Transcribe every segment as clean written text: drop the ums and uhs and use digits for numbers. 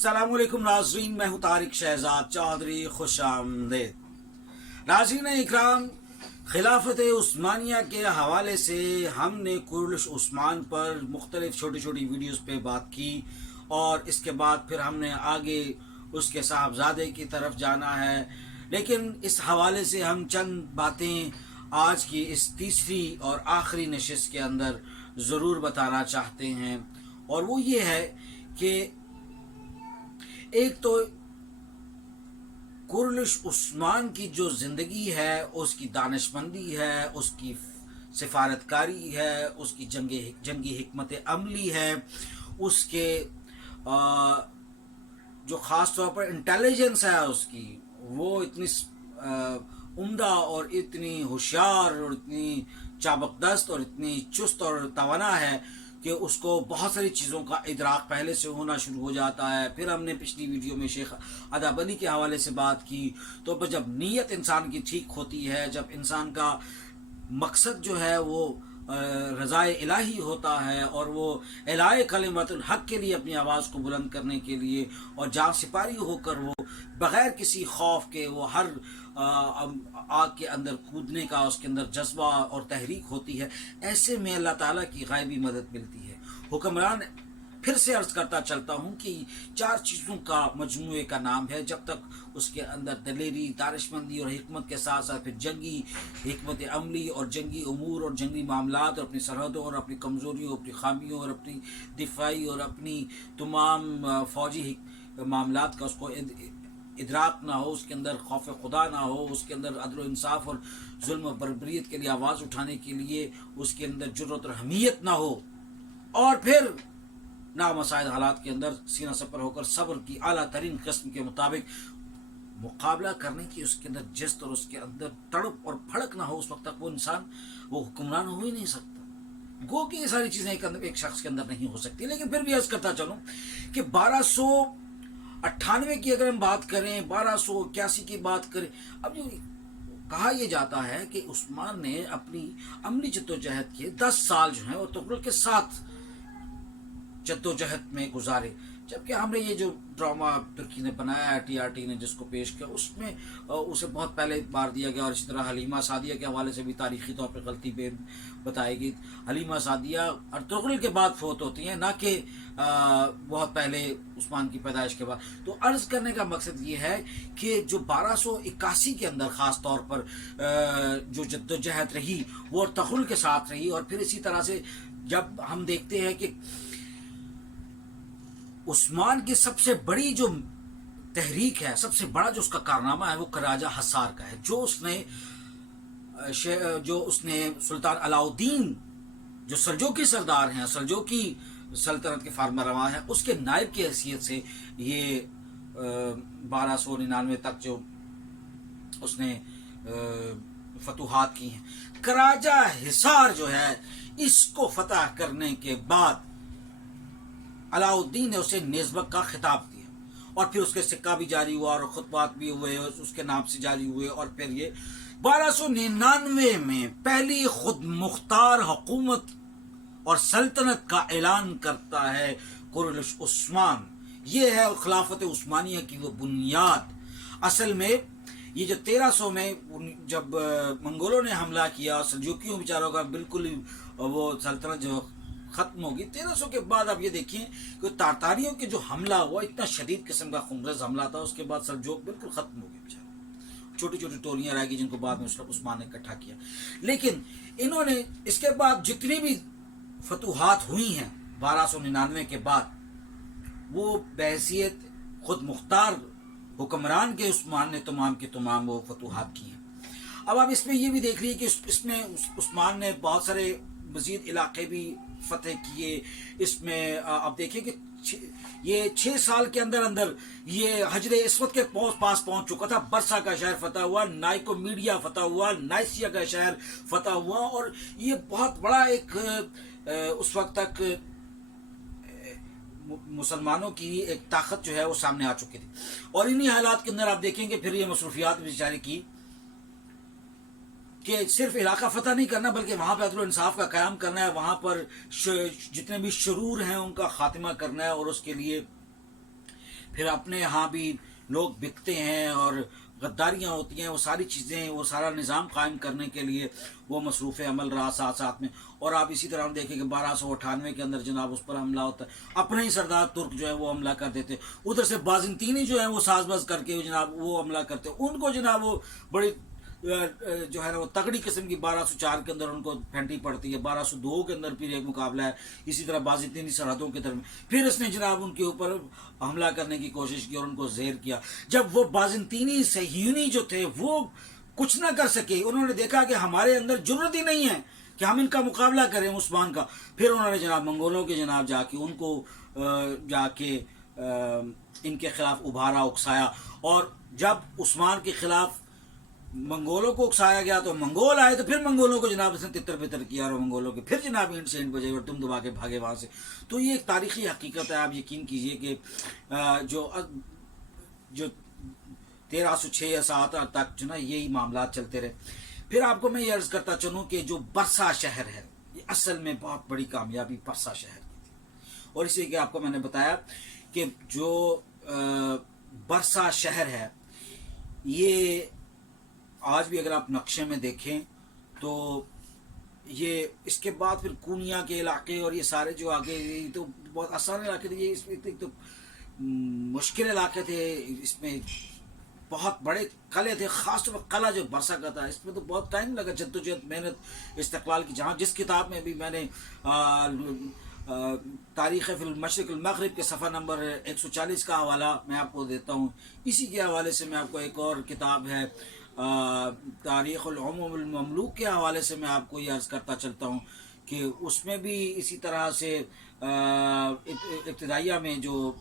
अस्सलाम वालेकुम नाज़रीन, मैं हूँ तारिक शहजाद चौधरी। खुश आमदीद नाज़रीन इकराम। खिलाफत उस्मानिया के हवाले से हमने कुर्लिश उस्मान पर मुख्तलिफ छोटी छोटी वीडियोस पे बात की और इसके बाद फिर हमने आगे उसके साहबजादे की तरफ जाना है। लेकिन इस हवाले से हम चंद बातें आज की इस तीसरी और आखिरी नशिस्त के अंदर ज़रूर बताना चाहते हैं, और वो ये है कि एक तो कुर्लिश उस्मान की जो ज़िंदगी है, उसकी दानिशमंदी है, उसकी सिफारतकारी है, उसकी जंगी हिकमत अमली है, उसके जो ख़ास तौर पर इंटेलिजेंस है उसकी, वो इतनी उम्दा और इतनी होशियार और इतनी चाबकदस्त और इतनी चुस्त और तवाना है कि उसको बहुत सारी चीज़ों का इदराक पहले से होना शुरू हो जाता है। फिर हमने पिछली वीडियो में शेख अदब अली के हवाले से बात की। तो जब नीयत इंसान की ठीक होती है, जब इंसान का मकसद जो है वो रज़ाए इलाही होता है और वो इलाही कलिमतुल हक़ के लिए अपनी आवाज़ को बुलंद करने के लिए और जान सिपारी होकर वो बग़ैर किसी खौफ के वो हर आग के अंदर कूदने का उसके अंदर जज्बा और तहरीक होती है, ऐसे में अल्लाह ताला की गायबी मदद मिलती है। हुक्मरान, फिर से अर्ज़ करता चलता हूँ कि चार चीज़ों का मजमूए का नाम है। जब तक उसके अंदर दलेरी, दानिशमंदी और हिकमत के साथ साथ फिर जंगी हिकमत अमली और जंगी उमूर और जंगी मामलात और अपनी सरहदों और अपनी कमज़ोरियों, अपनी खामियों और अपनी दिफाई और अपनी तमाम फ़ौजी मामलात का उसको इदराक ना हो, उसके अंदर खौफ खुदा ना हो, उसके अंदर अदल इंसाफ और जुल्म बरबरीत के लिए आवाज़ उठाने के लिए उसके अंदर जुर्रत और हमीयत ना हो, और फिर नामसाइद हालात के अंदर सीना सपर होकर सब्र की आला तरीन किस्म के मुताबिक मुकाबला करने की उसके अंदर जिस्त और उसके अंदर तड़प और भड़क ना हो, उस वक्त तक वो इंसान वो हुक्मरान हो ही नहीं सकता। गो कि ये सारी चीज़ें एक शख्स के अंदर नहीं हो सकती। लेकिन फिर भी अर्ज करता चलूँ कि 1298 की अगर हम बात करें, 1281 की बात करें, अब जो कहा यह जाता है कि उस्मान ने अपनी अमली जद्दोजहद के 10 साल जो हैं और तुगलक के साथ जद्दोजहद में गुजारे। जबकि हमने ये जो ड्रामा तुर्की ने बनाया, TRT ने जिसको पेश किया, उसमें उसे बहुत पहले मार दिया गया। और इसी तरह हलीमा सादिया के हवाले से भी तारीख़ी तौर पर गलती बताई गई। हलीमा सादिया अर्तुगरुल के बाद फोत होती हैं, ना कि बहुत पहले उस्मान की पैदाइश के बाद। तो अर्ज़ करने का मकसद ये है कि जो 1281 के अंदर ख़ास तौर पर जो जद्दोजहद रही वो अर्तुगरुल के साथ रही। और फिर इसी तरह से जब हम देखते हैं कि उस्मान की सबसे बड़ी जो तहरीक है, सबसे बड़ा जो उसका कारनामा है, वो कराजा हसार का है, जो उसने सुल्तान अलाउद्दीन जो सल्जोकी सरदार हैं, सल्जोकी सल्तनत के फार्मरवा हैं, उसके नायब की हैसियत से ये 1299 तक जो उसने फतूहात की हैं। कराजा हिसार जो है, इसको फतह करने के बाद अलाउद्दीन ने उसे नेज़बक का खिताब दिया और फिर उसके सिक्का भी जारी हुआ और खुतबात भी हुए उसके नाम से जारी हुए। और फिर ये 1299 में पहली खुद मुख्तार हुकूमत और सल्तनत का ऐलान करता है कुर्लिश उस्मान। ये है खिलाफत उस्मानिया की वो बुनियाद। असल में ये जो 1300 में जब मंगोलों ने हमला किया, सल्जूकियों बेचारों का बिल्कुल वो सल्तनत जो ख़त्म होगी 1300 के बाद। आप ये देखिए कि तारतारियों के जो हमला हुआ, इतना शदीद किस्म का खुंगरज हमला था, उसके बाद सल्जूक बिल्कुल ख़त्म हो गए बेचारे। छोटी छोटी टोलियाँ रह गई जिनको बाद में उस्मान ने इकट्ठा किया। लेकिन इन्होंने इसके बाद जितनी भी फतूहात हुई हैं 1299 के बाद, वो बहैसियत खुद मुख्तार हुक्मरान के उस्मान ने तमाम के तमाम वो फतूहात की हैं। अब आप इसमें ये भी देख लीजिए कि इसमें उस्मान ने बहुत सारे मज़ीद इलाके भी फतेह किए। इसमें आप देखिए कि ये 6 साल के अंदर अंदर ये हजरे इसवत के पास पहुंच चुका था। बरसा का शहर फतह हुआ, नाइको मीडिया फतह हुआ, नाइसिया का शहर फतह हुआ, और ये बहुत बड़ा एक उस वक्त तक मुसलमानों की एक ताकत जो है वो सामने आ चुकी थी। और इन्हीं हालात के अंदर आप देखेंगे फिर ये मसरूफियात भी जारी की कि सिर्फ इलाका फतह नहीं करना, बल्कि वहाँ पर अदल इंसाफ का क़याम करना है, वहाँ पर जितने भी शुरूर हैं उनका खात्मा करना है, और उसके लिए پھر اپنے یہاں بھی لوگ بکتے ہیں اور غداریاں ہوتی ہیں، وہ ساری چیزیں، وہ سارا نظام قائم کرنے کے لیے وہ مصروف عمل رہا ساتھ ساتھ میں. اور آپ اسی طرح ہم دیکھیں کہ 1298 کے اندر جناب اس پر حملہ ہوتا ہے، اپنے ہی سردار ترک جو ہے وہ حملہ کر دیتے. ادھر سے بازنطینی جو ہے وہ ساز باز کر کے جناب وہ حملہ کرتے، ان کو جناب وہ بڑی جو ہے نا وہ تگڑی قسم کی 1204 کے اندر ان کو پھینٹی پڑتی ہے. 1202 کے اندر پھر ایک مقابلہ ہے اسی طرح بازنطینی سرحدوں کے درمیان. پھر اس نے جناب ان کے اوپر حملہ کرنے کی کوشش کی اور ان کو زیر کیا. جب وہ بازنطینی صہیونی جو تھے وہ کچھ نہ کر سکے، انہوں نے دیکھا کہ ہمارے اندر جرأت ہی نہیں ہے کہ ہم ان کا مقابلہ کریں عثمان کا، پھر انہوں نے جناب منگولوں کے جناب جا کے ان کو جا کے ان کے خلاف ابھارا اکسایا. اور جب عثمان کے خلاف منگولوں کو اکسایا گیا تو منگول آئے تو پھر منگولوں کو جناب اس نے تتر بتر کیا اور منگولوں کے پھر جناب اینٹ سے اینٹ بجے اور تم دبا کے بھاگے وہاں سے. تو یہ ایک تاریخی حقیقت ہے. آپ یقین کیجئے کہ جو 1306 یا 7 تک جو نا یہی معاملات چلتے رہے. پھر آپ کو میں یہ عرض کرتا چلوں کہ جو برسا شہر ہے یہ اصل میں بہت بڑی کامیابی برسا شہر کی تھی. اور اسی کہ آپ کو میں نے بتایا کہ جو برسا شہر ہے یہ آج بھی اگر آپ نقشے میں دیکھیں تو یہ اس کے بعد پھر کونیا کے علاقے اور یہ سارے جو آگے تو بہت آسان علاقے تھے. یہ اس میں تو مشکل علاقے تھے، اس میں بہت بڑے قلعے تھے. خاص طور پر قلعہ جو برسا کا تھا اس میں تو بہت ٹائم لگا، جدوجہد محنت استقلال کی. جہاں جس کتاب میں بھی میں نے تاریخ فی المشرق المغرب کے صفحہ نمبر 140 کا حوالہ میں آپ کو دیتا ہوں، اسی کے حوالے سے میں آپ کو ایک اور کتاب ہے تاریخ العموم المملوک کے حوالے سے میں آپ کو یہ عرض کرتا چلتا ہوں کہ اس میں بھی اسی طرح سے ابتدائیہ میں جو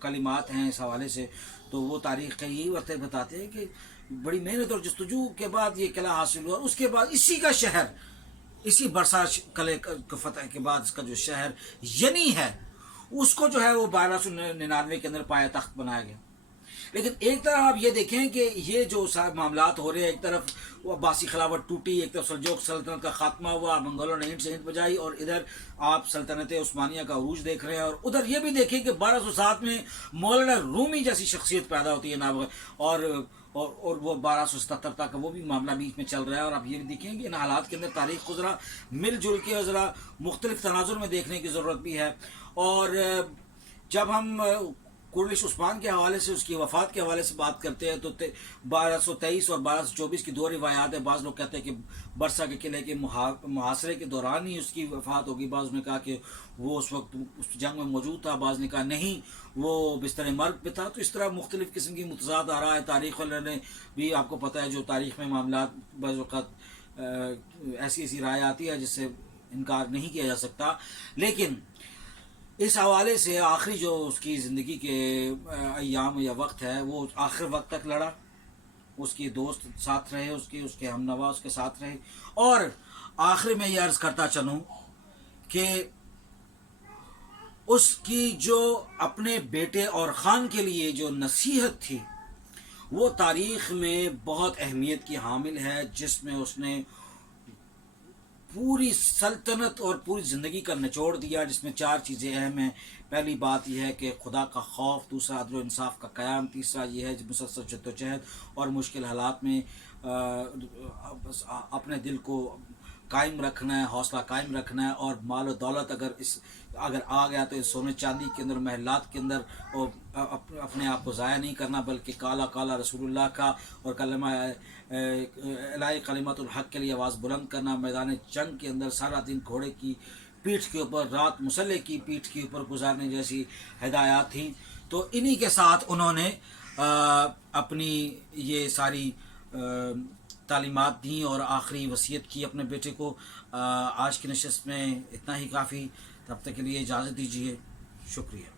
کلمات ہیں اس حوالے سے تو وہ تاریخ کا یہی وقت بتاتے ہیں کہ بڑی محنت اور جستجو کے بعد یہ قلعہ حاصل ہوا. اس کے بعد اسی کا شہر، اسی برسا قلعے کو فتح کے بعد اس کا جو شہر ینی ہے اس کو جو ہے وہ 1299 کے اندر پایا تخت بنایا گیا. لیکن ایک طرف آپ یہ دیکھیں کہ یہ جو معاملات ہو رہے ہیں، ایک طرف وہ عباسی خلافت ٹوٹی، ایک طرف سلجوق سلطنت کا خاتمہ ہوا، منگولوں نے اینٹ سے اینٹ بجائی، اور ادھر آپ سلطنت عثمانیہ کا عروج دیکھ رہے ہیں. اور ادھر یہ بھی دیکھیں کہ 1207 میں مولانا رومی جیسی شخصیت پیدا ہوتی ہے اور وہ 1277 تک وہ بھی معاملہ بیچ میں چل رہا ہے. اور آپ یہ بھی دیکھیں کہ ان حالات کے اندر تاریخ کو ذرا مل جل کے اور ذرا مختلف تناظر میں دیکھنے کی ضرورت بھی ہے. اور جب ہم کرلش عثمان کے حوالے سے، اس کی وفات کے حوالے سے بات کرتے ہیں تو 1223 اور 1224 کی دو روایات ہیں. بعض لوگ کہتے ہیں کہ برسا کے قلعے کے محاصرے کے دوران ہی اس کی وفات ہوگی، بعض نے کہا کہ وہ اس وقت اس جنگ میں موجود تھا، بعض نے کہا نہیں وہ بستر مرگ پہ تھا. تو اس طرح مختلف قسم کی متضاد آ رہا ہے. تاریخ والوں نے بھی آپ کو پتہ ہے جو تاریخ میں معاملات بعض وقت ایسی رائے آتی ہے جس سے انکار نہیں کیا جا سکتا. لیکن اس حوالے سے آخری جو اس کی زندگی کے ایام یا وقت ہے وہ آخر وقت تک لڑا، اس کے دوست ساتھ رہے، اس کے ہم نوا اس کے ساتھ رہے. اور آخر میں یہ عرض کرتا چلوں کہ اس کی جو اپنے بیٹے اور خان کے لیے جو نصیحت تھی وہ تاریخ میں بہت اہمیت کی حامل ہے، جس میں اس نے پوری سلطنت اور پوری زندگی کا نچوڑ دیا، جس میں 4 چیزیں اہم ہیں. پہلی بات یہ ہے کہ خدا کا خوف، دوسرا عدل و انصاف کا قیام، تیسرا یہ ہے مسلسل جدوجہد اور مشکل حالات میں اپنے دل کو قائم رکھنا ہے، حوصلہ قائم رکھنا ہے. اور مال و دولت اگر آ گیا تو اس سونے چاندی کے اندر، محلات کے اندر اپنے آپ کو ضائع نہیں کرنا، بلکہ کالا رسول اللہ کا اور کلمہ الہی کلمات الحق کے لیے آواز بلند کرنا. میدان جنگ کے اندر سارا دن گھوڑے کی پیٹھ کے اوپر، رات مسلح کی پیٹھ کے اوپر گزارنے جیسی ہدایات تھیں. تو انہی کے ساتھ انہوں نے اپنی یہ ساری تعلیمات دیں اور آخری وصیت کی اپنے بیٹے کو. آج کی نشست میں اتنا ہی کافی، تب تک کے لیے اجازت دیجیے. شکریہ.